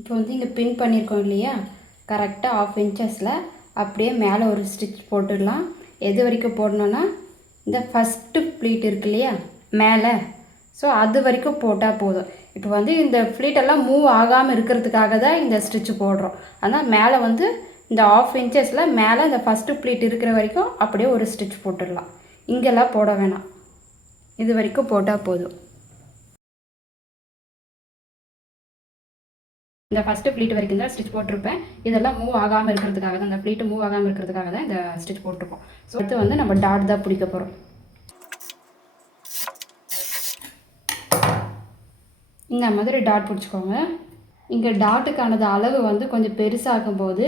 இப்போ வந்து இங்கே பின் பண்ணியிருக்கோம் இல்லையா, கரெக்டாக 1/2 இன்ச்சஸில் அப்படியே மேலே ஒரு ஸ்டிச் போட்டுடலாம். எது வரைக்கும் போடணுன்னா இந்த ஃபஸ்ட்டு ப்ளீட் இருக்கு இல்லையா மேலே, ஸோ அது வரைக்கும் போட்டால் போதும். இப்போ வந்து இந்த ஃப்ளீட்டெல்லாம் மூவ் ஆகாமல் இருக்கிறதுக்காக தான் இந்த ஸ்டிச்சு போடுறோம். ஆனால் மேலே வந்து இந்த 1/2 இன்ச்சஸில் மேலே இந்த ஃபஸ்ட்டு ப்ளீட் இருக்கிற வரைக்கும் அப்படியே ஒரு ஸ்டிச் போட்டுடலாம். இங்கெல்லாம் போட வேணாம், இது வரைக்கும் போட்டால் போதும். இந்த ஃபஸ்ட்டு ப்ளீட் வரைக்கும் தான் ஸ்டிச் போட்டிருப்பேன். இதெல்லாம் மூவ் ஆகாமல் இருக்கிறதுக்காக தான், இந்த ப்ளீட்டு மூவ் ஆகாமல் இருக்கிறதுக்காக தான் இந்த ஸ்டிச் போட்டிருப்போம். ஸோ அடுத்து வந்து நம்ம டாட் தான் பிடிக்க போகிறோம். இந்த மாதிரி டாட் பிடிச்சிக்கோங்க. இங்கே டாட்டுக்கானது அளவு வந்து கொஞ்சம் பெருசாகும் போது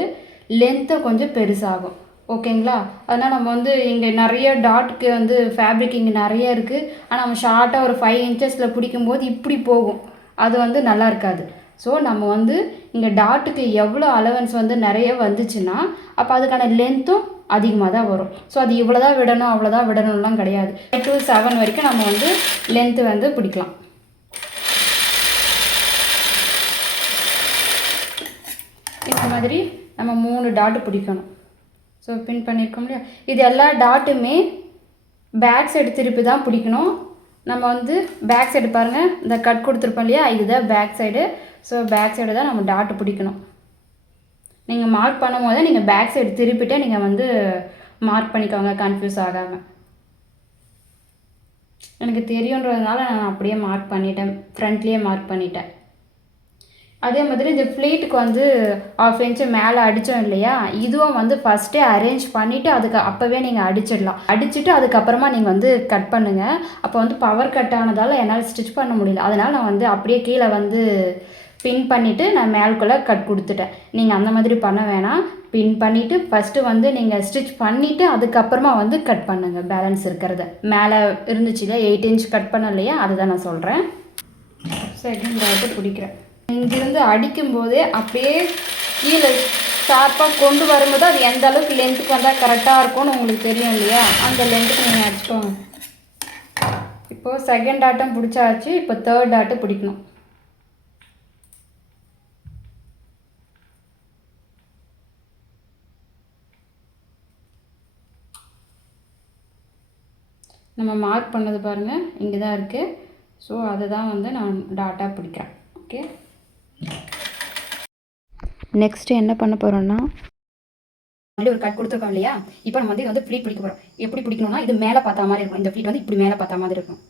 லென்த்தும் கொஞ்சம் பெருசாகும். ஓகேங்களா? அதனால் நம்ம வந்து இங்கே நிறைய டாட்டுக்கு வந்து ஃபேப்ரிக் இங்கே நிறைய இருக்குது. ஆனால் நம்ம ஷார்ட்டாக ஒரு 5 இன்ச்சஸில் பிடிக்கும்போது இப்படி போகும், அது வந்து நல்லா இருக்காது. ஸோ நம்ம வந்து இங்கே டாட்டுக்கு எவ்வளோ அலவன்ஸ் வந்து நிறைய வந்துச்சுன்னா அப்போ அதுக்கான லென்த்தும் அதிகமாக தான் வரும். ஸோ அது இவ்வளோ தான் விடணும் அவ்வளோதான் விடணும்லாம் கிடையாது. 5 to 7 வரைக்கும் நம்ம வந்து லென்த்து வந்து பிடிக்கலாம். இந்த மாதிரி நம்ம 3 டாட்டு பிடிக்கணும். ஸோ பின் பண்ணியிருக்கோம் இல்லையா, இது எல்லா டாட்டுமே பேக் சைடு திருப்பி தான் பிடிக்கணும். நம்ம வந்து பேக் சைடு பாருங்கள், இந்த கட் கொடுத்துருப்போம் இல்லையா, இதுதான் back side. So back side தான் நம்ம டாட்டு பிடிக்கணும். நீங்கள் மார்க் பண்ணும் போது நீங்கள் பேக் சைடு திருப்பிட்டே நீங்கள் வந்து மார்க் பண்ணிக்கோங்க, கன்ஃபியூஸ் ஆகாமல். எனக்கு தெரியுன்றதுனால நான் அப்படியே மார்க் பண்ணிட்டேன், ஃப்ரண்ட்லேயே மார்க் பண்ணிட்டேன். அதே மாதிரி இந்த ஃப்ளீட்டுக்கு வந்து 1/2 இன்ச்சு மேலே அடித்தோம் இல்லையா, இதுவும் வந்து ஃபஸ்ட்டே அரேஞ்ச் பண்ணிவிட்டு அதுக்கு அப்போவே நீங்கள் அடிச்சிடலாம். அடிச்சுட்டு அதுக்கப்புறமா நீங்கள் வந்து கட் பண்ணுங்கள். அப்போ வந்து பவர் கட் ஆனதால் என்னால் ஸ்டிச் பண்ண முடியல. அதனால் நான் வந்து அப்படியே கீழே வந்து பின் பண்ணிவிட்டு நான் மேலுக்குள்ளே கட் கொடுத்துட்டேன். நீங்கள் அந்த மாதிரி பண்ண வேணாம். பின் பண்ணிவிட்டு ஃபஸ்ட்டு வந்து நீங்கள் ஸ்டிச் பண்ணிவிட்டு அதுக்கப்புறமா வந்து கட் பண்ணுங்கள். பேலன்ஸ் இருக்கிறத மேலே இருந்துச்சு இல்லையா 8 இன்ச் கட் பண்ண இல்லையா, அதுதான் நான் சொல்கிறேன். செகண்ட் டாட்டு பிடிக்கிறேன். இங்கிருந்து அடிக்கும்போதே அப்படியே கீழே ஷார்ப்பாக கொண்டு வரும்போது அது எந்த அளவுக்கு லென்த்துக்கு வந்தால் கரெக்டாக இருக்கும்னு உங்களுக்கு தெரியும் இல்லையா, அந்த லென்த்துக்கு நீங்கள் அடிச்சுக்கோங்க. இப்போது செகண்ட் டாட்டும் பிடிச்சாச்சு. இப்போ தேர்ட் டாட்டு பிடிக்கணும். நம்ம மார்க் பண்ணது பாருங்கள் இங்கே தான் இருக்குது. ஸோ அதை தான் வந்து நான் டாட்டாக பிடிக்கிறேன். ஓகே, நெக்ஸ்ட்டு என்ன பண்ண போகிறோன்னா ஒரு கட் கொடுத்துருக்கோம் இல்லையா, இப்போ நம்ம வந்து இது வந்து ஃப்ளீட் பிடிக்க போகிறோம். எப்படி பிடிக்கணும்னா இது மேலே பார்த்தா மாதிரி இருக்கும். இந்த ஃப்ளீட் வந்து இப்படி மேலே பார்த்தா மாதிரி இருக்கும்.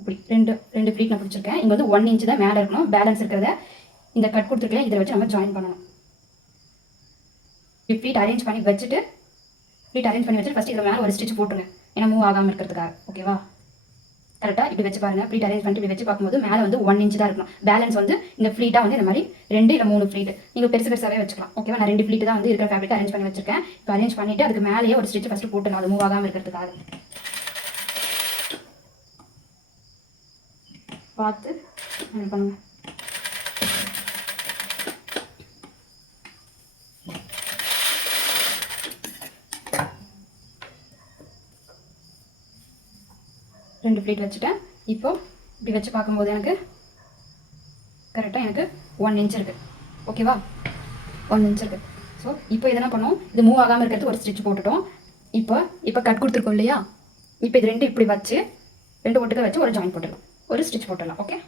இப்படி ரெண்டு ஃப்ளீட் நான் பிடிச்சிருக்கேன். இங்கே வந்து 1 இன்ச்சு தான் மேலே இருக்கணும். பேலன்ஸ் இருக்கிறத இந்த கட் கொடுத்துருக்கேன், இதை வச்சு நம்ம ஜாயின் பண்ணணும். ஃப்ளீட் அரேஞ்ச் பண்ணி வச்சுட்டு ஃபஸ்ட்டு இதில் மேலே ஒரு ஸ்டிச் போட்டுருங்க, ஏன்னா மூவ் ஆகாமல் இருக்கிறதுக்காக. ஓகேவா? கரெக்டாக இப்படி வச்சு பாருங்கள். ஃப்ளீட் அரேஞ்ச் பண்ணிட்டு இப்படி வச்சு பார்க்கும்போது மேலே வந்து 1 இன்ச் தான் இருக்கணும். பேலன்ஸ் வந்து இந்த ஃப்ளீட்டாக வந்து இந்த மாதிரி 2 இல்லை 3 ஃப்ளீட் நீங்கள் பெருசாகவே வச்சுக்கலாம். ஓகேவா? நான் 2 ஃப்ளீட் தான் வந்து இருக்கிற ஃபேப்ரிக் அரேஞ்ச் பண்ணி வச்சிருக்கேன். இப்போ அரேஞ்ச் பண்ணிவிட்டு அதுக்கு மேலேயே ஒரு ஸ்டிச் ஃபஸ்ட்டு போட்டுடலாம், அது மூவ் ஆகாமல் இருக்கிறதுக்காக. பார்த்து பண்ணுங்கள். ரெண்டு ஃப்ளீட் வச்சுட்டேன். இப்போ இப்படி வச்சு பார்க்கும்போது எனக்கு கரெக்டாக எனக்கு 1 இன்ச் இருக்குது. ஓகேவா? 1 இன்ச் இருக்குது. ஸோ இப்போ இதை என்ன பண்ணோம், இது மூவ் ஆகாமல் இருக்கிறது ஒரு ஸ்டிச் போட்டுட்டோம். இப்போ கட் கொடுத்துருக்கோம் இல்லையா, இப்போ இது ரெண்டு இப்படி வச்சு 2 ஒட்டுக்க வச்சு ஒரு ஜாயின் போட்டுடலாம், ஒரு ஸ்டிச் போட்டுடலாம். ஓகே,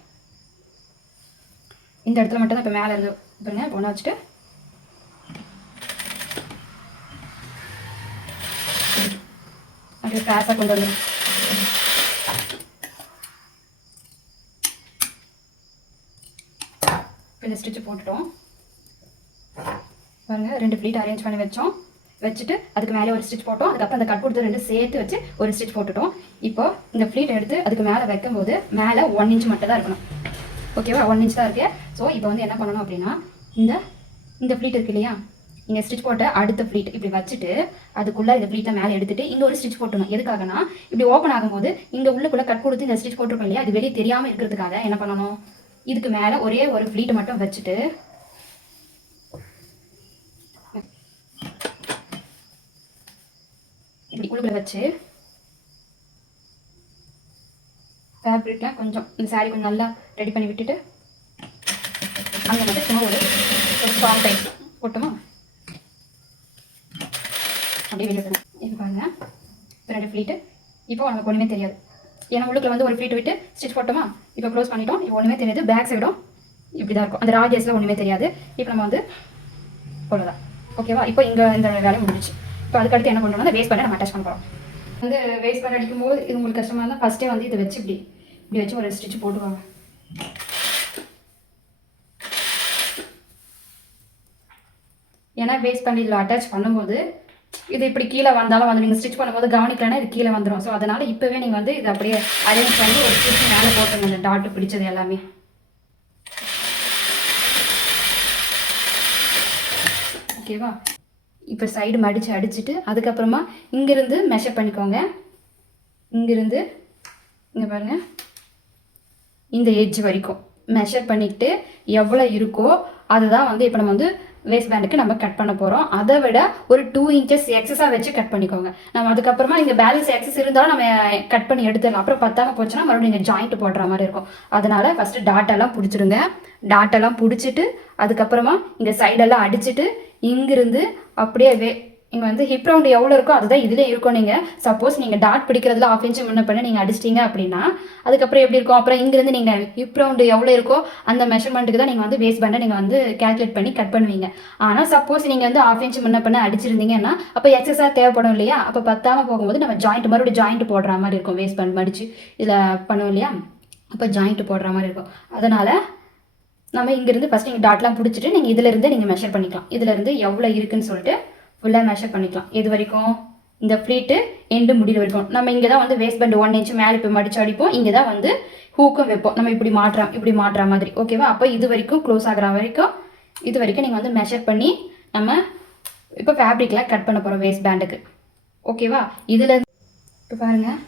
இந்த இடத்துல மட்டும் தான் இப்போ மேலே இருந்து பாருங்க. இப்போ ஒன்று வச்சுட்டு அப்படியே கிராஸாக கொண்டு வந்துடும். இந்த ஸ்டிச்சு போட்டுட்டோம் பாருங்கள். 2 ஃப்ளீட் அரேஞ்ச் பண்ணி வச்சுட்டு அதுக்கு மேலே ஒரு ஸ்டிச் போட்டோம். அதுக்கப்புறம் அந்த கட் கொடுத்து 2 சேர்த்து வச்சு ஒரு ஸ்டிச் போட்டுட்டோம். இப்போ இந்த ஃப்ளீட் எடுத்து அதுக்கு மேலே வைக்கும்போது மேலே 1 இன்ச் மட்டும் தான் இருக்கணும். ஓகேவா? 1 இன்ச் தான் இருக்குது. ஸோ இப்போ வந்து என்ன பண்ணணும் அப்படின்னா இந்த ஃப்ளீட் இருக்கு இல்லையா, இங்கே ஸ்டிச் போட்ட அடுத்த ஃப்ளீட் இப்படி வச்சுட்டு அதுக்குள்ளே இந்த ஃப்ளீட்டை மேலே எடுத்துகிட்டு இங்கே ஒரு ஸ்டிச் போட்டணும். எதுக்காகனா இப்படி ஓப்பன் ஆகும்போது இங்கே உள்ளுக்குள்ளே கட் கொடுத்து இந்த ஸ்டிச் போட்டிருக்கோம் இல்லையா, அது வெளியே தெரியாமல் இருக்கிறதுக்காக என்ன பண்ணணும், இதுக்கு மேலே ஒரே ஒரு ஃப்ளீட் மட்டும் வச்சுட்டு இப்படி உள்ளுக்குள்ளே வச்சு ஃபேப்ரிக்லாம் கொஞ்சம் இந்த சாரீ கொஞ்சம் நல்லா ரெடி பண்ணி விட்டுட்டு அங்கே மட்டும் சும்மா ஒரு ஸ்ட்ராங் டைப் போட்டுமா அப்படியே விட்டுருங்க. இப்போ பாருங்கள் இப்போ 2 ஃப்ளீட்டு. இப்போ நமக்கு ஒன்றுமே தெரியாது, ஏன்னா உள்ளுக்குள்ள வந்து ஒரு ஃப்ளீட் விட்டு ஸ்டிச் போட்டோமா. இப்போ க்ளோஸ் பண்ணிட்டோம். இப்போ ஒன்றுமே தெரியாது. பேக் சைடும் இப்படி தான் இருக்கும். அந்த ராகேஸில் ஒன்றுமே தெரியாது. இப்போ நம்ம வந்து அவ்வளோதான். ஓகேவா? இப்போ இங்கே இந்த வேலை முடிஞ்சிச்சு. இப்போ அதுக்கடுத்து என்ன பண்ணுறோம்னா வேஸ்ட் பண்ண நம்ம அட்டாச் பண்ண போகிறோம். வந்து வேஸ்ட் பண்ண அடிக்கும்போது இது உங்களுக்கு கஷ்டமாக இருந்தால் ஃபஸ்ட்டே வந்து இதை வச்சு இப்படி வச்சு ஒரு ஸ்டிச் போட்டுவாங்க. ஏன்னா வேஸ்ட் பண்ணி இதில் அட்டாச் பண்ணும்போது இது இப்படி கீழே வந்தாலும் வந்து நீங்கள் ஸ்டிச் பண்ணும்போது கவனிக்கலன்னா இது கீழே வந்துடும். ஸோ அதனால் இப்போவே நீங்கள் வந்து இது அப்படியே அரேஞ்ச் பண்ணி ஒரு ஸ்டிச் மேலே போட்டுருங்க. இந்த டாட்டு பிடிச்சது எல்லாமே. ஓகேவா? இப்போ சைடு மடித்து அடிச்சுட்டு அதுக்கப்புறமா இங்கேருந்து மெஷர் பண்ணிக்கோங்க. இங்கேருந்து இங்கே பாருங்கள் இந்த எட்ஜ் வரைக்கும் மெஷர் பண்ணிக்கிட்டு எவ்வளோ இருக்கோ அதுதான் வந்து இப்போ நம்ம வந்து வேஸ்ட் பேண்டுக்கு நம்ம கட் பண்ண போகிறோம். அதை விட ஒரு 2 இன்ச்சஸ் எக்ஸஸாக வச்சு கட் பண்ணிக்கோங்க. நம்ம அதுக்கப்புறமா இங்கே பேலன்ஸ் எக்ஸஸ் இருந்தாலும் நம்ம கட் பண்ணி எடுத்துடலாம். அப்புறம் பத்தாமல் போச்சுன்னா மறுபடியும் நீங்கள் ஜாயிண்ட் போடுற மாதிரி இருக்கும். அதனால் ஃபஸ்ட்டு டாட்டெல்லாம் பிடிச்சிடுங்க. டாட்டெல்லாம் பிடிச்சிட்டு அதுக்கப்புறமா இங்கே சைடெல்லாம் அடிச்சுட்டு இங்கிருந்து அப்படியே இங்கே வந்து ஹிப் ரவுண்டு எவ்வளோ இருக்கோ அதுதான் இதிலே இருக்கும். நீங்கள் சப்போஸ் நீங்கள் டாட் பிடிக்கிறதுல 1/2 இன்ச்சு முன்ன பண்ணி நீங்கள் அடிச்சிட்டிங்க அப்படின்னா அதுக்கப்புறம் எப்படி இருக்கும், அப்புறம் இங்கேருந்து நீங்கள் ஹிப் ரவுண்டு எவ்வளோ இருக்கோ அந்த மெஷர்மெண்ட்டுக்கு தான் நீங்கள் வந்து வேஸ்ட் பேண்டை நீங்கள் வந்து கேல்குலேட் பண்ணி கட் பண்ணுவீங்க. ஆனால் சப்போஸ் நீங்கள் வந்து 1/2 இன்ச்சு முன்ன பண்ண அடிச்சிருந்தீங்கன்னா அப்போ எக்ஸஸாக தேவைப்படும் இல்லையா? அப்போ பத்தாமல் போகும்போது நம்ம மறுபடியும் ஜாயிண்ட் போடுற மாதிரி இருக்கும். வேஸ்ட் பேண்ட் மடித்து இதில் பண்ணுவோம் இல்லையா? அப்போ ஜாயிண்ட் போடுற மாதிரி இருக்கும். அதனால் நம்ம இங்கேருந்து ஃபஸ்ட் நீங்கள் டாட்லாம் பிடிச்சிட்டு நீங்கள் இதிலேருந்து நீங்கள் மெஷர் பண்ணிக்கலாம். இதிலேருந்து எவ்வளோ இருக்குதுன்னு சொல்லிட்டு ஃபுல்லாக மெஷர் பண்ணிக்கலாம். இது வரைக்கும் இந்த ஃப்ளீட்டு எண்டு முடிகிற வரைக்கும் நம்ம இங்கே தான் வந்து வேஸ்ட் பேண்ட் 1 இன்ச் மேலே இப்போ மடிச்சு அடிப்போம். இங்கே தான் வந்து ஹூக்கும் வைப்போம். நம்ம இப்படி மாட்டுற மாதிரி. ஓகேவா? அப்போ இது வரைக்கும் க்ளோஸ் ஆகிற வரைக்கும் இது வரைக்கும் நீங்கள் வந்து மெஷர் பண்ணி நம்ம இப்போ ஃபேப்ரிக்கில் கட் பண்ண போகிறோம் வேஸ்ட் பேண்டுக்கு. ஓகேவா? இதில் இப்போ பாருங்கள்,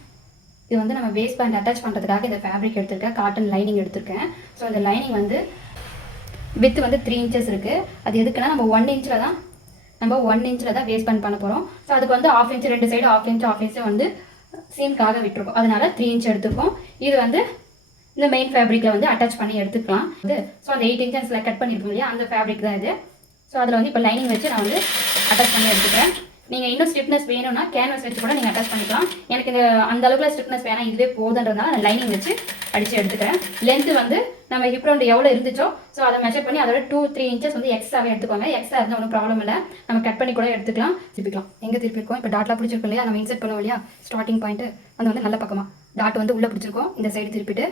இது வந்து நம்ம வேஸ்ட் பேண்ட் அட்டாச் பண்ணுறதுக்காக இந்த ஃபேப்ரிக் எடுத்திருக்கேன். காட்டன் லைனிங் எடுத்திருக்கேன். ஸோ இந்த லைனிங் வந்து வித்து வந்து 3 இன்ச்சஸ் இருக்குது. அது எதுக்குன்னா நம்ம 1 இன்ச்சில் தான் வேஸ்ட் பண்ண போகிறோம். ஸோ அதுக்கு வந்து 1/2 இன்ச் 2 சைடு 1/2 இன்ச் வந்து சீம்காக விட்டுருக்கோம். அதனால் 3 இன்ச் எடுத்துருக்கோம். இது வந்து இந்த மெயின் ஃபேப்ரிக்கில் வந்து அட்டாச் பண்ணி எடுத்துக்கலாம். ஸோ அந்த 8 இன்ச்சஸில் கட் பண்ணியிருக்கோம் இல்லையா, அந்த ஃபேப்ரிக் தான் இது. ஸோ அதில் வந்து இப்போ லைனிங் வச்சு நான் வந்து அட்டாச் பண்ணி எடுத்துக்கிறேன். நீங்கள் இன்னும் ஸ்டிப்னஸ் வேணும்னா கேன்வஸ் வச்சு கூட நீங்கள் அட்டாச் பண்ணிக்கலாம். எனக்கு இந்த அந்த அளவுக்கு ஸ்டிப்னஸ் வேணாம், இதுவே போதுன்றதுனால நான் லைனிங் வச்சு அடித்து எடுத்துக்கிறேன். லென்த்து வந்து நம்ம ஹிப் ரவுண்டு எவ்வளோ இருந்துச்சோ ஸோ அதை மெஷர் பண்ணி அதோட 2-3 இன்ச்சஸ் வந்து எக்ஸ்ட்ராவே எடுத்துக்கோங்க. எக்ஸ்ட்ரா இருந்தால் ஒன்றும் ப்ராப்ளம் இல்லை, நம்ம கட் பண்ணி கூட எடுத்துக்கலாம். திருப்பிக்கலாம். எங்கே திருப்பிருக்கோம்? இப்போ டாட்லாம் பிடிச்சிருக்கோம் இல்லையா, நம்ம இன்செர்ட் பண்ணுவோம் இல்லையா ஸ்டார்டிங் பாயிண்ட்டு, அது வந்து நல்ல பக்கமாக டாட் வந்து உள்ளே பிடிச்சிருக்கோம். இந்த சைடு திருப்பிட்டு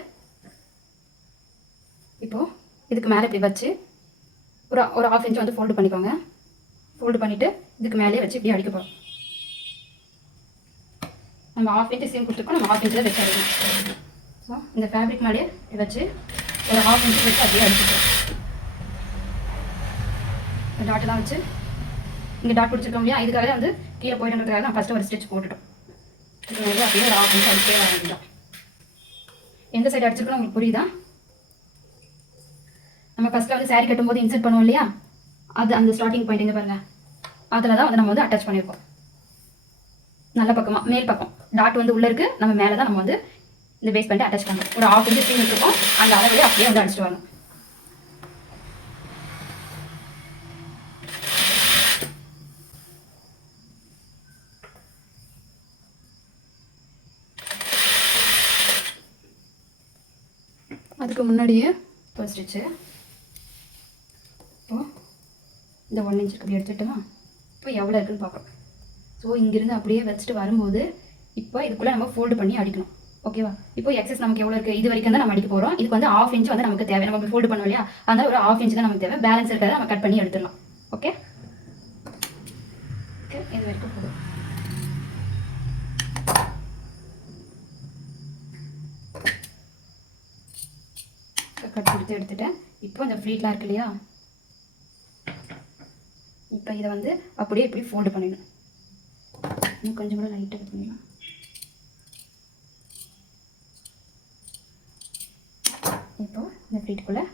இப்போது இதுக்கு மேலே இப்படி வச்சு ஒரு 1/2 இன்ச் வந்து ஃபோல்டு பண்ணிக்கோங்க. ஃபோல்டு பண்ணிவிட்டு இதுக்கு மேலே வச்சு இப்படி அடிக்க போகிறோம். நம்ம 1/2 இன்ச் சீம் கொடுத்துருக்கோம், நம்ம 1/2 இன்ச்சில் வச்சு அடிக்கணும். ஸோ இந்த ஃபேப்ரிக் மேலே வச்சு ஒரு 1/2 இன்ச் வச்சு அப்படியே அடிச்சுக்கிறோம். இந்த டாட்டெல்லாம் வச்சு இங்கே டாட் பிடிச்சிருக்கோம் இல்லையா, இதுக்காக வந்து கீழே போயிடுறதுக்காக நான் ஃபஸ்ட்டு ஒரு ஸ்டிச் போட்டுட்டோம். இது வந்து அப்படியே ஒரு 1/2 இன்ச் அடிச்சே வர வேண்டியதான். எந்த சைடு அடிச்சிருக்கோம் உங்களுக்கு புரியுதா? நம்ம ஃபஸ்ட்டில் வந்து சாரீ கட்டும்போது இன்செர்ட் பண்ணுவோம் இல்லையா, அது அந்த ஸ்டார்டிங் பாயிண்ட் எங்கே பாருங்கள், அதில் தான் வந்து நம்ம வந்து அட்டாச் பண்ணியிருக்கோம். நல்ல பக்கமாக மேல் பக்கம் டாட் வந்து உள்ளே இருக்குது, நம்ம மேலே தான் நம்ம வந்து இந்த பேஸ் பண்ணிட்டு அட்டாச் பண்ணுறோம். ஒரு 1/2 இன்ச் சீம் இருக்கும், அந்த அளவுலேயே அப்படியே வந்து அடிச்சுட்டு வரணும். அதுக்கு முன்னாடியே ஒரு ஸ்டிச்சு இப்போது இந்த 1 இன்ச் அப்படி எடுத்துட்டோமா, இப்போ எவ்வளோ இருக்குதுன்னு பார்க்குறோம். ஸோ இங்கேருந்து அப்படியே வச்சுட்டு வரும்போது இப்போ இதுக்குள்ளே நம்ம ஃபோல்டு பண்ணி அடிக்கணும். ஓகேவா? இப்போ எக்ஸஸ் நமக்கு எவ்வளோ இருக்குது, இது வரைக்கும் தான் நம்ம அடிக்க போகிறோம். இதுக்கு வந்து 1/2 இன்ச் வந்து நமக்கு தேவை. நம்ம ஃபோல்டு பண்ணோம் இல்லையா, அதனால் ஒரு 1/2 இன்ச் தான் நமக்கு தேவை. பேலன்ஸ் இருக்கிறத நம்ம கட் பண்ணி எடுத்துடலாம். ஓகே, இது வரைக்கும் போதும். கட் கொடுத்து எடுத்துட்டேன். இப்போ இந்த ஃப்ளீட்லாம் இருக்கு இல்லையா, இப்போ இதை வந்து அப்படியே இப்படி ஃபோல்டு பண்ணிடணும். இன்னும் கொஞ்சம் கூட லைட்டாக கட் பண்ணிடலாம். இப்போது இந்த ஃப்ளீட்டுக்குள்ளே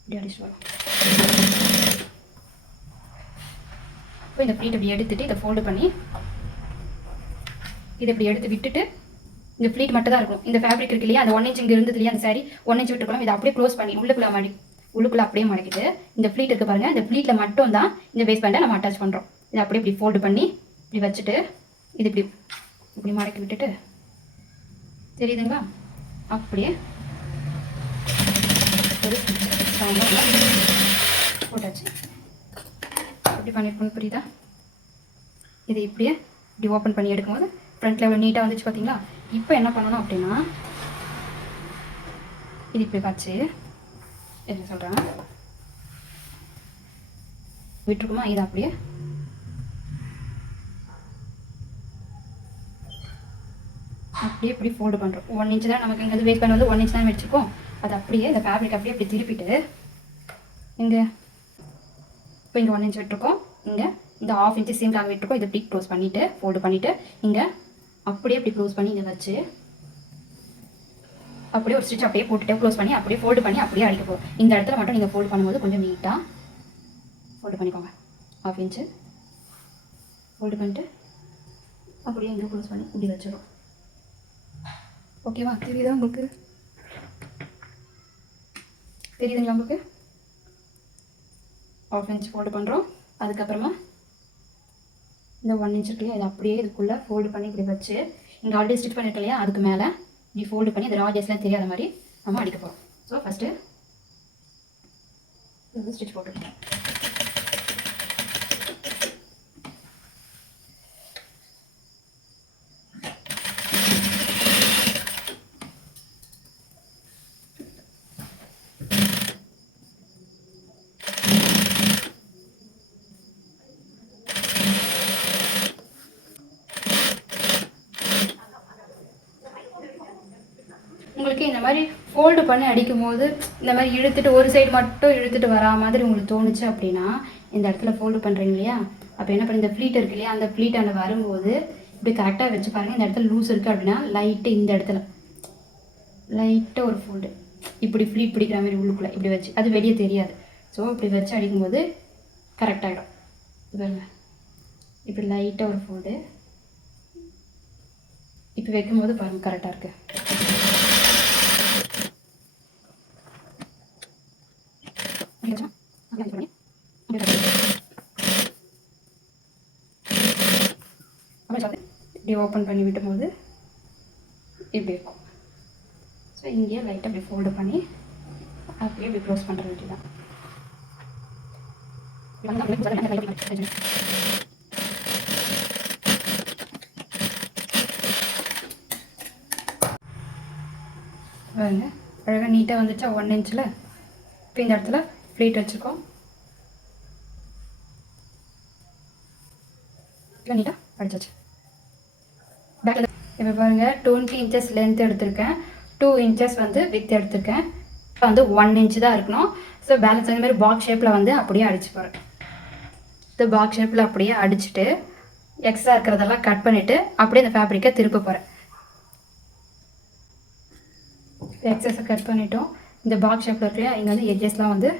இப்படி அடிச்சுட்டு வரும். இப்போ இந்த ஃப்ளீட் இப்படி எடுத்துகிட்டு இதை ஃபோல்டு பண்ணி இதை இப்படி எடுத்து விட்டுட்டு இந்த ஃப்ளீட் மட்டும் தான் இருக்கும். இந்த ஃபேப்ரிக் இருக்கு இல்லையா, அந்த 1 இன்ச் இங்கே இருந்தது இல்லையா, அந்த சாரி 1 இன்ச் விட்டுருக்கலாம். இதை அப்படியே க்ளோஸ் பண்ணி உள்ளுக்குள்ளே அப்படியே மடக்கிட்டு இந்த ஃப்ளீட் இருக்குது பாருங்கள், இந்த ஃப்ளீட்டில் மட்டும் தான் இந்த வேஸ்ட் பேண்டை நம்ம அட்டாச் பண்ணுறோம். இதை அப்படியே இப்படி ஃபோல்டு பண்ணி இப்படி வச்சுட்டு இது இப்படி இப்படி மடக்கி விட்டுட்டு, தெரியுதுங்களா, அப்படியே போட்டாச்சு. இப்படி பண்ணியிருக்கணும், புரியுதா? இது இப்படியே இப்படி ஓப்பன் பண்ணி எடுக்கும்போது ஃப்ரண்ட்டில் எவ்வளோ நீட்டாக வந்துச்சு பார்த்தீங்களா? இப்போ என்ன பண்ணணும் அப்படின்னா, இது இப்படி வச்சு என்ன சொல்கிறேன் விட்டுருக்குமா, இதை அப்படியே அப்படியே இப்படி ஃபோல்டு பண்ணுறோம். 1 இன்ச் தான் நமக்கு இங்கே வேஸ்ட் பண்ண வந்து 1 இன்ச் தான் வச்சுருக்கோம். அது அப்படியே இந்த ஃபேப்ரிக் அப்படியே இப்படி திருப்பிட்டு இங்கே இப்போ இங்கே 1 இன்ச் விட்டுருக்கோம், இங்கே இந்த 1/2 இன்ச்சு சேம் லாங் விட்டுருக்கோம். இதை இப்படி க்ளோஸ் பண்ணிவிட்டு ஃபோல்டு பண்ணிவிட்டு இங்கே அப்படியே இப்படி க்ளோஸ் பண்ணி இங்கே வச்சு அப்படியே ஒரு ஸ்டிச் அப்படியே போட்டுட்டு க்ளோஸ் பண்ணி அப்படியே ஃபோல்டு பண்ணி அப்படியே அடிக்க போகும். இந்த இடத்துல மட்டும் நீங்கள் ஃபோல்டு பண்ணும்போது கொஞ்சம் நீட்டாக ஃபோல்டு பண்ணிக்கோங்க. 1/2 இன்ச்சு ஃபோல்டு பண்ணிட்டு அப்படியே இங்கே க்ளோஸ் பண்ணி இப்படி வச்சிடும். ஓகேவா? தெரியுதா உங்களுக்கு? தெரியுதுங்களா உங்களுக்கு? 1/2 இன்ச் ஃபோல்டு பண்ணுறோம். அதுக்கப்புறமா இந்த 1 இன்ச் இருக்கு இல்லையா, இதை அப்படியே இதுக்குள்ளே ஃபோல்டு பண்ணி இப்படி வச்சு இங்கே ஆல்ரெடி ஸ்டிச் பண்ணிட்டு இல்லையா, அதுக்கு மேலே இப்படி ஃபோல்டு பண்ணி இந்த ராஜஸ்லாம் தெரியாத மாதிரி நம்ம அடிக்க போகிறோம். ஸோ ஃபஸ்ட்டு இது ஸ்டிச் போட்டுருக்கோம். உங்களுக்கு இந்த மாதிரி ஃபோல்டு பண்ணி அடிக்கும் போது இந்த மாதிரி இழுத்துட்டு ஒரு சைடு மட்டும் இழுத்துட்டு வரா மாதிரி உங்களுக்கு தோணுச்சு அப்படின்னா, இந்த இடத்துல ஃபோல்டு பண்ணுறீங்க இல்லையா, அப்போ என்ன பண்ணி இந்த ஃப்ளீட் இருக்கு இல்லையா, அந்த ஃப்ளீட்டான வரும்போது இப்படி கரெக்டாக வச்சு பாருங்கள். இந்த இடத்துல லூஸ் இருக்குது அப்படின்னா லைட்டு இந்த இடத்துல லைட்டாக ஒரு ஃபோல்டு இப்படி ஃப்ளீட் பிடிக்கிற மாதிரி உள்ளுக்குள்ளே இப்படி வச்சு, அது வெளியே தெரியாது. ஸோ இப்படி வச்சு அடிக்கும்போது கரெக்டாகிடும். பாருங்க, இப்படி லைட்டாக ஒரு ஃபோல்டு இப்போ வைக்கும்போது பாருங்கள் கரெக்டாக இருக்குது. இப்படி ஓப்பன் பண்ணி விட்டும்போது இப்படி இருக்கும். ஸோ இங்கேயே லைட்டாக இப்படி ஃபோல்டு பண்ணி அப்படியே இப்படி க்ளோஸ் பண்ணுற வேண்டியதான். பாருங்க, அழகாக நீட்டாக வந்துச்சா 1 இன்ச்சில். இப்போ இந்த இடத்துல ஃப்ளீட் வச்சுருக்கோம். நீட்டாக அடிச்சாச்சு. பேக்கில் இப்போ பாருங்கள் 20 இன்ச்சஸ் லென்த் எடுத்திருக்கேன், 2 இன்ச்சஸ் வந்து வித் எடுத்திருக்கேன். இப்போ வந்து 1 இன்ச்சு தான் இருக்கணும். ஸோ பேலன்ஸ் அந்த மாதிரி பாக்ஸ் ஷேப்பில் வந்து அப்படியே அடிச்சு போகிறேன். இந்த பாக்ஸ் ஷேப்பில் அப்படியே அடிச்சுட்டு எக்ஸ்ட்ரா இருக்கிறதெல்லாம் கட் பண்ணிவிட்டு அப்படியே இந்த ஃபேப்ரிக்கை திருப்ப போகிறேன். எக்ஸஸை கட் பண்ணிட்டோம். இந்த பாக்ஸ் ஷேப்பில் இருக்குல்லையா, இங்கே வந்து எட்ஜஸ்லாம் வந்து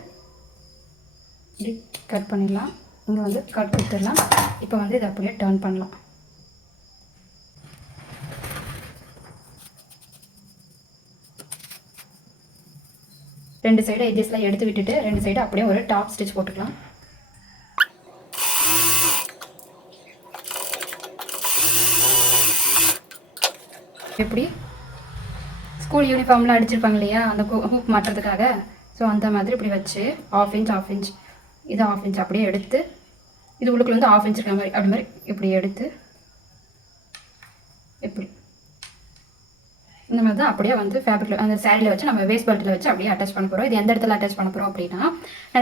இப்படி கட் பண்ணிடலாம். இங்கே வந்து கட் கொடுத்துடலாம். இப்போ வந்து இதை அப்படியே டர்ன் பண்ணலாம். ரெண்டு சைடு எட்ஜஸ்லாம் எடுத்து விட்டுட்டு ரெண்டு சைடு அப்படியே ஒரு டாப் ஸ்டிச் போட்டுக்கலாம். எப்படி ஸ்கூல் யூனிஃபார்ம்லாம் அடிச்சிருப்பாங்க இல்லையா, அந்த ஹூக் மாட்டுறதுக்காக. ஸோ அந்த மாதிரி இப்படி வச்சு 1/2 இன்ச் இது 1/2 இன்ச் அப்படியே எடுத்து இது உள்ளுக்குள்ள வந்து 1/2 இன்ச் இருக்கிற மாதிரி அப்படி மாதிரி இப்படி எடுத்து இப்படி இந்த மாதிரி தான் அப்படியே வந்து ஃபேப்ரிக்கில் அந்த சாரியில் வச்சு நம்ம வேஸ்ட் பெல்ட்டில் வச்சு அப்படியே அட்டாச் பண்ண போகிறோம். இது எந்த இடத்துல அட்டாச் பண்ண போகிறோம் அப்படின்னா,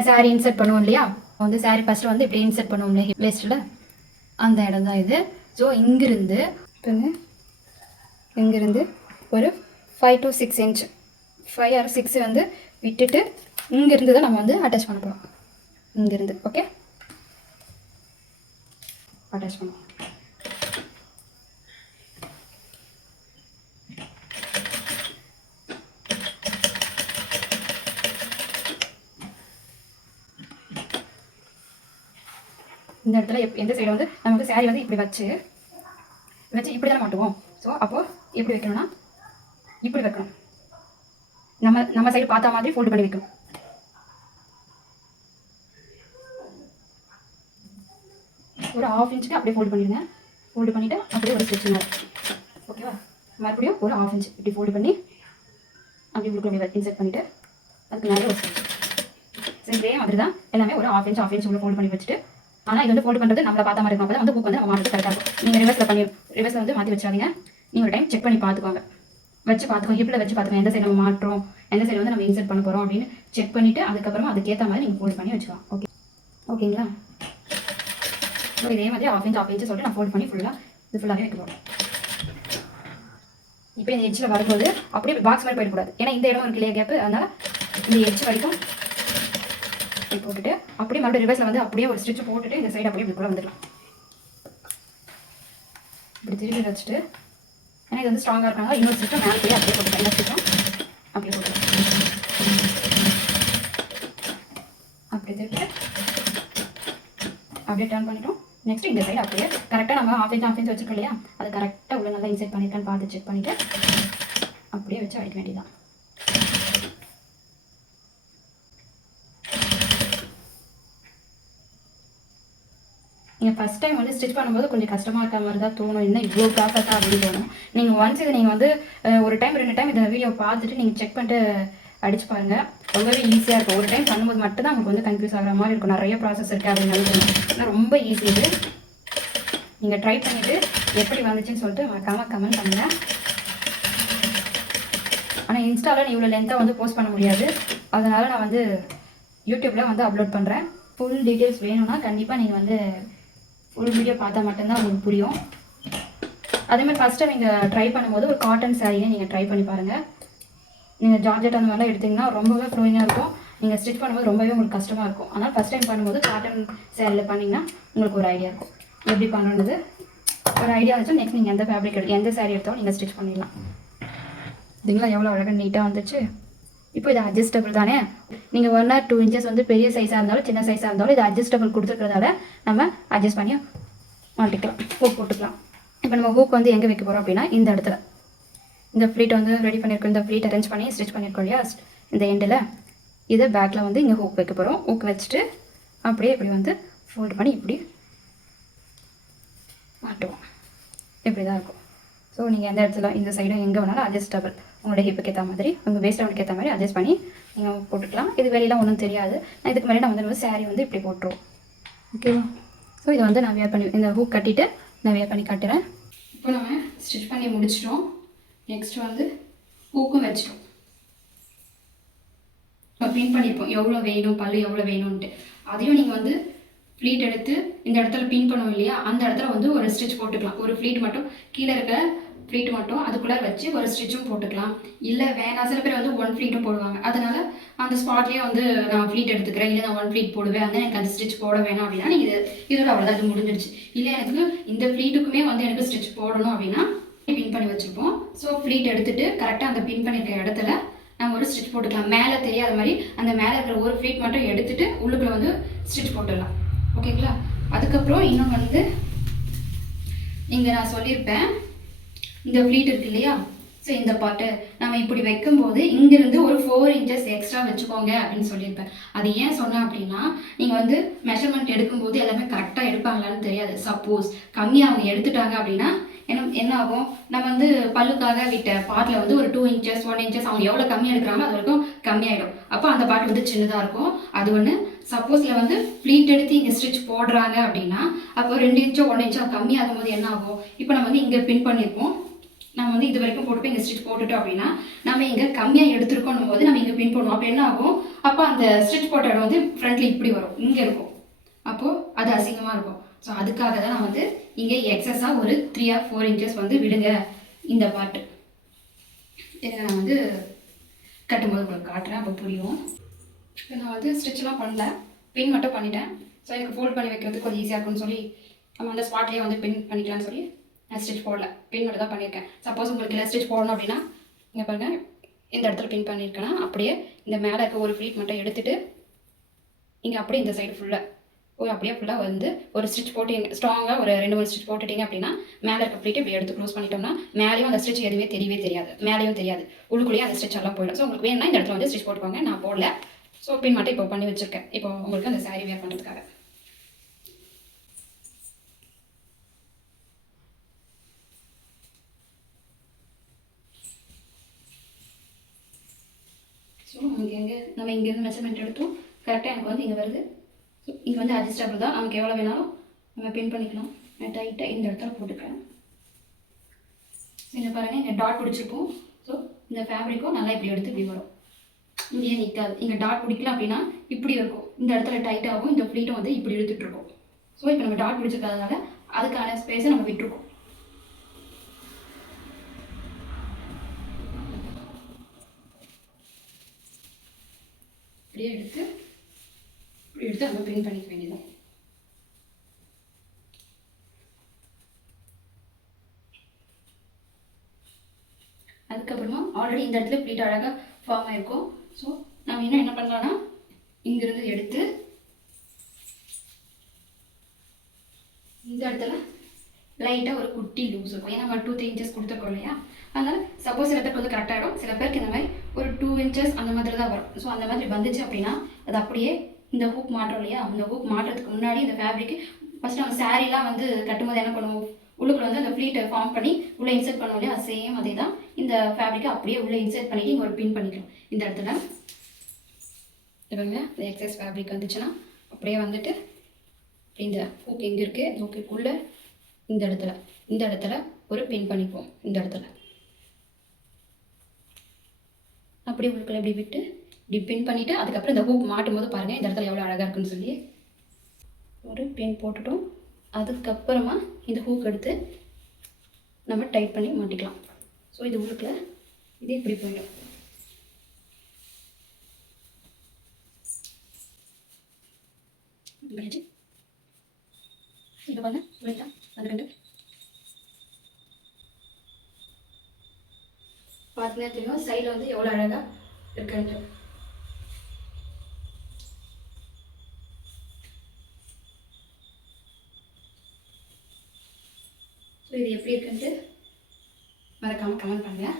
சாரி இன்சர்ட் பண்ணுவோம் இல்லையா, வந்து சாரி ஃபஸ்ட்டு வந்து இப்படி இன்சர்ட் பண்ணுவோம் இல்லையா வேஸ்ட்டில், அந்த இடம் தான் இது. ஸோ இங்கிருந்து ஒரு 5 to 6 இன்ச் 5 or 6 வந்து விட்டுட்டு இங்கேருந்து தான் நம்ம வந்து அட்டாச் பண்ண போகிறோம். இங்கேருந்து ஓகே அட்டாச் பண்ணுவோம். இந்த இடத்துல எந்த சைடு வந்து நமக்கு சாரி வந்து இப்படி வச்சு இப்படி தான் மாட்டுவோம். ஸோ ஸோ அப்போது எப்படி வைக்கணும்னா இப்படி வைக்கணும். நம்ம சைடு பார்த்தா மாதிரி ஃபோல்டு பண்ணி வைக்கணும். ஒரு 1/2 இன்ச்சுக்கு அப்படியே ஃபோல்டு பண்ணிடுங்க. ஃபோல்டு பண்ணிவிட்டு அப்படியே ஒரு ஸ்டிச் மாதிரி, ஓகேவா? மறுபடியும் ஒரு 1/2 இன்ச் இப்படி ஃபோல்டு பண்ணி அப்படியே உங்களுக்கு இன்செர்ட் பண்ணிவிட்டு அதுக்கு மேலே ஒரு ஸ்டிச். சரி, இதே மாதிரி தான் எல்லாமே ஒரு 1/2 இன்ச் உள்ள ஃபோல்டு பண்ணி வச்சுட்டு, ஆனால் இது வந்து ஃபோல்டு பண்ணுறது நம்மளை பார்த்தா மாதிரி இருக்கும். அப்போ வந்து ஹூக் வந்து நம்ம மாற்றி கரெக்டாக இருக்கும். நீங்கள் ரிவர்ஸில் வந்து மாற்றி வச்சாதீங்க. நீங்கள் ஒரு டைம் செக் பண்ணி பார்த்துக்கோங்க, வச்சு பார்த்துக்கோங்க, ஹிப்பில் வச்சு பார்த்துக்கோங்க, எந்த சைடு நம்ம மாட்டுறோம், எந்த சைடு வந்து நம்ம இன்செர்ட் பண்ண போகிறோம் அப்படின்னு செக் பண்ணிவிட்டு அதுக்கப்புறமா அதுக்கேற்ற மாதிரி நீங்கள் ஃபோல்டு பண்ணி வச்சுக்கலாம். ஓகேங்களா? ஸோ இதே மாதிரி 1/2 இன்ச் சொல்லிட்டு நான் ஃபோல்டு பண்ணி இது ஃபுல்லாகவே வைக்க போகிறோம். இப்போ இந்த எட்ஜில் வரும்போது அப்படியே பாக்ஸ் மாதிரி போயிடக்கூடாது. ஏன்னா இந்த இடம் இருக்கு இல்லையா கேப்பு, அதனால் இந்த எட்ஜ் வரைக்கும் போட்டுட்டு அப்படியே மறுபடியும் ரிவர்ஸில் வந்து அப்படியே ஒரு ஸ்டிச் போட்டுட்டு இந்த சைடு அப்படியே இப்படி வந்துடலாம். இப்படி திரும்பி வச்சுட்டு, ஏன்னா இது வந்து ஸ்ட்ராங்காக இருக்காங்க, இன்னொரு ஸ்டிச்சும் மேலே போய் அப்படியே போட்டுக்கலாம். இந்த ஸ்டிச்சும் அப்படியே போட்டுக்கலாம். அப்படியே திருப்பி அப்படியே டர்ன் பண்ணிட்டோம். நெக்ஸ்ட் இந்த சைடு அப்படியே கரெக்டாக நம்ம 1/2 இன்ச் வச்சுருக்கோம் இல்லையா, அது கரெக்டாக உள்ள நல்லா இன்செர்ட் பண்ணியிருக்கான்னு பார்த்து செக் பண்ணிவிட்டு அப்படியே வச்சு அடிக்க வேண்டியதான். நீங்கள் ஃபஸ்ட் டைம் வந்து ஸ்டிச் பண்ணும்போது கொஞ்சம் கஷ்டமாக இருக்க மாதிரி தான் தோணும், இன்னும் இவ்வளோ ப்ராசஸாக அப்படின்னு தோணும். நீங்கள் ஒன்ஸ் இதை நீங்கள் வந்து ஒரு டைம் 2 டைம் இந்த வீடியோ பார்த்துட்டு நீங்கள் செக் பண்ணிட்டு அடிச்சு பாருங்கள். ரொம்பவே ஈஸியாக இருக்கும். ஒரு டைம் பண்ணும்போது மட்டும் தான் உங்களுக்கு வந்து கன்ஃபியூஸ் ஆகிற மாதிரி இருக்கும், நிறைய ப்ராசஸ் இருக்குது அப்படின்னு நினைக்கிறேன். ஆனால் ரொம்ப ஈஸி இது. நீங்கள் ட்ரை பண்ணிவிட்டு எப்படி வந்துச்சுன்னு சொல்லிட்டு மறக்காமல் கமெண்ட் பண்ணுங்கள். ஆனால் இன்ஸ்டாவில் இவ்வளோ லென்த்தாக வந்து போஸ்ட் பண்ண முடியாது, அதனால் நான் வந்து யூடியூப்பில் வந்து அப்லோட் பண்ணுறேன். ஃபுல் டீட்டெயில்ஸ் வேணும்னா கண்டிப்பாக நீங்கள் வந்து ஃபுல் வீடியோ பார்த்தா மட்டும்தான் உங்களுக்கு புரியும். அதேமாதிரி ஃபஸ்ட்டு நீங்கள் ட்ரை பண்ணும்போது ஒரு காட்டன் சாரியை நீங்கள் ட்ரை பண்ணி பாருங்கள். நீங்கள் ஜார்ஜெட் அந்த மாதிரிலாம் எடுத்திங்கன்னா ரொம்பவே ஃப்ளோயிங்காக இருக்கும். நீங்கள் ஸ்டிச் பண்ணும்போது ரொம்பவே உங்களுக்கு கஷ்டமாக இருக்கும். அதனால் ஃபஸ்ட் டைம் பண்ணும்போது காட்டன் சாரியில் பண்ணிங்கன்னா உங்களுக்கு ஒரு ஐடியா இருக்கும் எப்படி பண்ணுறது. ஒரு ஐடியா இருந்துச்சு, நெக்ஸ்ட் நீங்கள் எந்த ஃபேப்ரிக் எந்த சாரீ எடுத்தாலும் நீங்கள் ஸ்டிச் பண்ணிடலாம். இதுங்களா எவ்வளோ அழகாக நீட்டாக வந்துச்சு. இப்போ இது அட்ஜஸ்டபிள் தானே, நீங்கள் 1 or 2 inches வந்து பெரிய சைஸாக இருந்தாலும் சின்ன சைஸாக இருந்தாலும் இது அட்ஜஸ்டபிள் கொடுத்துருக்கிறதால நம்ம அட்ஜஸ்ட் பண்ணி மாட்டிக்கலாம், ஹூக் போட்டுக்கலாம். இப்போ நம்ம ஹூக் வந்து எங்கே வைக்க போகிறோம் அப்படின்னா இந்த இடத்துல, இந்த ஃப்ளீட் வந்து ரெடி பண்ணியிருக்கோம், இந்த ஃப்ளீட் அரேஞ்ச் பண்ணி ஸ்டிச் பண்ணியிருக்கோம் இல்லையா, இந்த எண்டில் இதை பேக்கில் வந்து இங்கே ஹூக் வைக்க போகிறோம். ஹூக் வச்சுட்டு அப்படியே இப்படி வந்து ஃபோல்ட் பண்ணி இப்படி மாட்டுவோம். இப்படி தான் இருக்கும். ஸோ நீங்கள் எந்த இடத்துல இந்த சைடும் எங்கே வேணாலும் அட்ஜஸ்டபிள் உங்களோட ஹிப்புக்கு ஏற்ற மாதிரி, உங்கள் வேஸ்ட் ரவுண்டுக்கு ஏற்ற மாதிரி அட்ஜஸ்ட் பண்ணி நீங்கள் போட்டுக்கலாம். இது வெளியில் ஒன்றும் தெரியாது. நான் இதுக்கு மேலே நான் வந்து சாரீ வந்து இப்படி போட்டுருவோம். ஓகேவா? ஸோ இதை வந்து நான் வேர் பண்ணி இந்த ஹூக் கட்டிட்டு நான் வேர் பண்ணி காட்டுறேன். இப்போ நம்ம ஸ்டிச் பண்ணி முடிச்சிட்டோம். நெக்ஸ்ட் வந்து ஹூக்கும் வச்சிட்டோம். இப்போ பின் பண்ணியிருப்போம் எவ்வளோ வேணும், பல்லு எவ்வளோ வேணும்ன்ட்டு. அதையும் நீங்கள் வந்து ஃப்ளீட் எடுத்து இந்த இடத்துல பின் பண்ணுவோம் இல்லையா, அந்த இடத்துல வந்து ஒரு ஸ்டிச் போட்டுக்கலாம். ஒரு ஃப்ளீட் மட்டும் கீழே இருக்க ஃப்ளீட் மட்டும் அதுக்குள்ளே வச்சு ஒரு ஸ்டிச்சும் போட்டுக்கலாம். இல்லை வேணாம், சில பேர் வந்து 1 ஃப்ளீட்டும் போடுவாங்க. அதனால் அந்த ஸ்பாட்லேயே வந்து நான் ஃப்ளீட் எடுத்துக்கிறேன், இல்லை நான் 1 ஃப்ளீட் போடுவேன், அந்த எனக்கு அந்த ஸ்டிச் போட வேணாம் அப்படின்னா நீங்கள் இதோட அவ்வளோதான், இது முடிஞ்சிடுச்சு. இல்லை எனக்கு இந்த ஃப்ளீட்டுக்குமே வந்து எனக்கு ஸ்டிச் போடணும் அப்படின்னா பின் பண்ணி வச்சுருப்போம். ஸோ ஃப்ளீட் எடுத்துகிட்டு கரெக்டாக அந்த பின் பண்ணியிருக்க இடத்துல நம்ம ஒரு ஸ்டிச் போட்டுக்கலாம். மேலே தெரியாத மாதிரி அந்த மேலே இருக்கிற ஒரு ஃப்ளீட் மட்டும் எடுத்துகிட்டு உள்ளுக்குள்ளே வந்து ஸ்டிச் போட்டுடலாம். ஓகேங்களா? அதுக்கப்புறம் இன்னும் வந்து இங்கே நான் சொல்லியிருப்பேன், இந்த ஃப்ளீட் இருக்கு இல்லையா, ஸோ இந்த பாட்டு நம்ம இப்படி வைக்கும்போது இங்கேருந்து ஒரு 4 inches எக்ஸ்ட்ரா வச்சுக்கோங்க அப்படின்னு சொல்லியிருப்பேன். அது ஏன் சொன்னேன் அப்படின்னா, நீங்கள் வந்து மெஷர்மெண்ட் எடுக்கும்போது எல்லாமே கரெக்டாக எடுப்பாங்களான்னு தெரியாது. சப்போஸ் கம்மியாக அவங்க எடுத்துட்டாங்க அப்படின்னா என்ன ஆகும், நம்ம வந்து பல்லுக்காக விட்ட பாட்டில் வந்து ஒரு 2 inches 1 inches அவங்க எவ்வளோ கம்மியாக எடுக்கிறாங்களோ அது வரைக்கும் கம்மியாயிடும். அப்போ அந்த பாட்டு வந்து சின்னதாக இருக்கும். அது ஒன்று. சப்போஸில் வந்து ஃப்ளீட் எடுத்து இங்கே ஸ்டிச் போடுறாங்க அப்படின்னா அப்போ 2 inch 1 inch கம்மியாகும் போது என்ன ஆகும், இப்போ நம்ம வந்து இங்கே பின் பண்ணியிருப்போம், நம்ம வந்து இது வரைக்கும் போட்டு இங்கே ஸ்டிச் போட்டுட்டோம் அப்படின்னா நம்ம இங்கே கம்மியாக எடுத்துருக்கோம் போது நம்ம இங்கே பின் பண்ணுவோம். அப்போ என்ன ஆகும், அப்போ அந்த ஸ்டிச் போட்ட இடம் வந்து ஃப்ரண்ட்ல இப்படி வரும், இங்கே இருக்கும். அப்போது அது அசிங்கமாக இருக்கும். ஸோ அதுக்காக தான் நான் வந்து இங்கே எக்ஸஸாக ஒரு 3 or 4 inches வந்து விடுங்க இந்த பாட்டு. இதை நான் வந்து கட்டும்போது உங்களுக்கு காட்டுறேன், அப்போ புரியும். இப்போ நான் வந்து ஸ்டிச்லாம் பண்ணல, பின் மட்டும் பண்ணிட்டேன். ஸோ எனக்கு ஃபோல்ட் பண்ணி வைக்கிறதுக்கு கொஞ்சம் ஈஸியாக இருக்கும்னு சொல்லி நம்ம அந்த ஸ்பாட்லேயே வந்து பின் பண்ணிக்கலாம்னு சொல்லி நான் ஸ்டிச் போடல, பின் மட்டும் தான் பண்ணியிருக்கேன். சப்போஸ் உங்களுக்கு இல்லை ஸ்டிச் போடணும் அப்படின்னா இங்கே பாருங்கள், இந்த இடத்துல பின் பண்ணியிருக்கேன்னா அப்படியே இந்த மேலே இருக்க ஒரு ஃப்ளீட் மட்டும் எடுத்துகிட்டு இங்கே அப்படியே இந்த சைடு ஃபுல்லாக ஒரு அப்படியே ஃபுல்லாக வந்து ஒரு ஸ்டிச் போட்டிங்க ஸ்ட்ராங்காக ஒரு 2 3 ஸ்டிச் போட்டுட்டிங்க அப்படின்னா மேலே இருக்க ப்ளீட்டை இப்படி எடுத்து க்ளோஸ் பண்ணிட்டோம்னா மேலேயும் அந்த ஸ்டிச் எதுவுமே தெரியவே தெரியாது, மேலேயும் தெரியாது, உள்ளுக்குள்ளேயே அந்த ஸ்டிச் எல்லாம் போயிடும். ஸோ உங்களுக்கு வேணும்னா இந்த இடத்துல வந்து ஸ்டிச் போட்டுக்கோங்க. நான் போடல. ஸோ பின் மட்டும் இப்போ பண்ணி வச்சுருக்கேன். இப்போ உங்களுக்கு அந்த சாரீ வேர் பண்ணுறதுக்காக. ஸோ நமக்கு நம்ம இங்கேருந்து மெஷர்மெண்ட் எடுத்தோம் கரெக்டாக எனக்கு வந்து இங்கே வருது. ஸோ இங்கே வந்து அட்ஜஸ்டபிள் தான், நமக்கு எவ்வளோ வேணாலும் நம்ம பின் பண்ணிக்கலாம். நான் டைட்டாக இந்த இடத்துல போட்டுக்கிறேன். இங்கே பாருங்கள், இங்கே டாட் பிடிச்சிருக்கும். ஸோ இந்த ஃபேப்ரிக்கும் நல்லா இப்படி எடுத்து இப்படி வரும், இங்கேயே நிற்காது. இங்கே டாட் பிடிக்கல அப்படின்னா இப்படி இருக்கும், இந்த இடத்துல டைட்டாகவும் இந்த ஃப்ளீட்டும் வந்து இப்படி இழுத்துட்ருக்கோம். ஸோ இப்போ நம்ம டாட் பிடிச்சிருக்கிறதுனால அதுக்கான ஸ்பேஸை நம்ம விட்டுருக்கோம். இப்படியே எடுத்து நம்ம பிரிண்ட் பண்ணிக்க வேண்டியதான். அதுக்கப்புறமா ஆல்ரெடி இந்த இடத்துல ப்ளீட் அழகாக ஃபார்ம் ஆகிருக்கும். ஸோ நம்ம இன்னும் என்ன பண்ணலாம்னா இங்கிருந்து எடுத்து இந்த இடத்துல லைட்டாக ஒரு குட்டி லூஸ் இருக்கும். ஏன்னா நம்ம 2 3 இன்ச்சஸ் கொடுத்துருக்கோம் இல்லையா, அதனால் சப்போஸ் சில பேருக்கு வந்து கரெக்டாகிடும், சில பேருக்கு இந்த மாதிரி ஒரு 2 இன்ச்சஸ் அந்த மாதிரி தான் வரும். ஸோ அந்த மாதிரி வந்துச்சு அப்படின்னா அது அப்படியே இந்த ஹூக் மாட்டோம் இல்லையா, அந்த ஹூக் மாட்டுறதுக்கு முன்னாடி இந்த ஃபேப்ரிக்கு ஃபஸ்ட்டு நம்ம சாரீலாம் வந்து கட்டும்போது என்ன பண்ணுவோம், உள்ளுக்குள்ள வந்து அந்த ஃப்ளீட்டை ஃபார்ம் பண்ணி உள்ளே இன்சர்ட் பண்ணுவோம் இல்லையா, சேம் அதே தான் இந்த ஃபேப்ரிக்கை அப்படியே உள்ளே இன்சர்ட் பண்ணிவிட்டு இங்கே ஒரு பின் பண்ணிக்கலாம். இந்த இடத்துல இவங்க இந்த எக்ஸஸ் ஃபேப்ரிக் வந்துச்சுன்னா அப்படியே வந்துட்டு இந்த ஹூக் எங்கே இருக்குது, இந்த ஹூக்குள்ளே இந்த இடத்துல ஒரு பின் பண்ணிப்போம். இந்த இடத்துல அப்படியே உள்ளுக்குள்ள இப்படி விட்டு இப்படி பின் பண்ணிவிட்டு அதுக்கப்புறம் இந்த ஹூக் மாட்டும் போது பாருங்கள் இந்த இடத்துல எவ்வளோ அழகாக இருக்குன்னு சொல்லி ஒரு பின் போட்டுட்டோம். அதுக்கப்புறமா இந்த ஹூக் எடுத்து நம்ம டைட் பண்ணி மாட்டிக்கலாம். ஸோ இது உள்ளுக்குள்ள இது இப்படி போயிடும். இப்போ பாருங்க போயிட்டா அது ரெண்டு பார்த்தீங்கன்னா தெரியும் சைடில் வந்து எவ்வளோ அழகாக இருக்குன்ட்டு. ஸோ இது எப்படி இருக்குன்ட்டு மறக்காமல் கமெண்ட் பண்ணுங்கள்.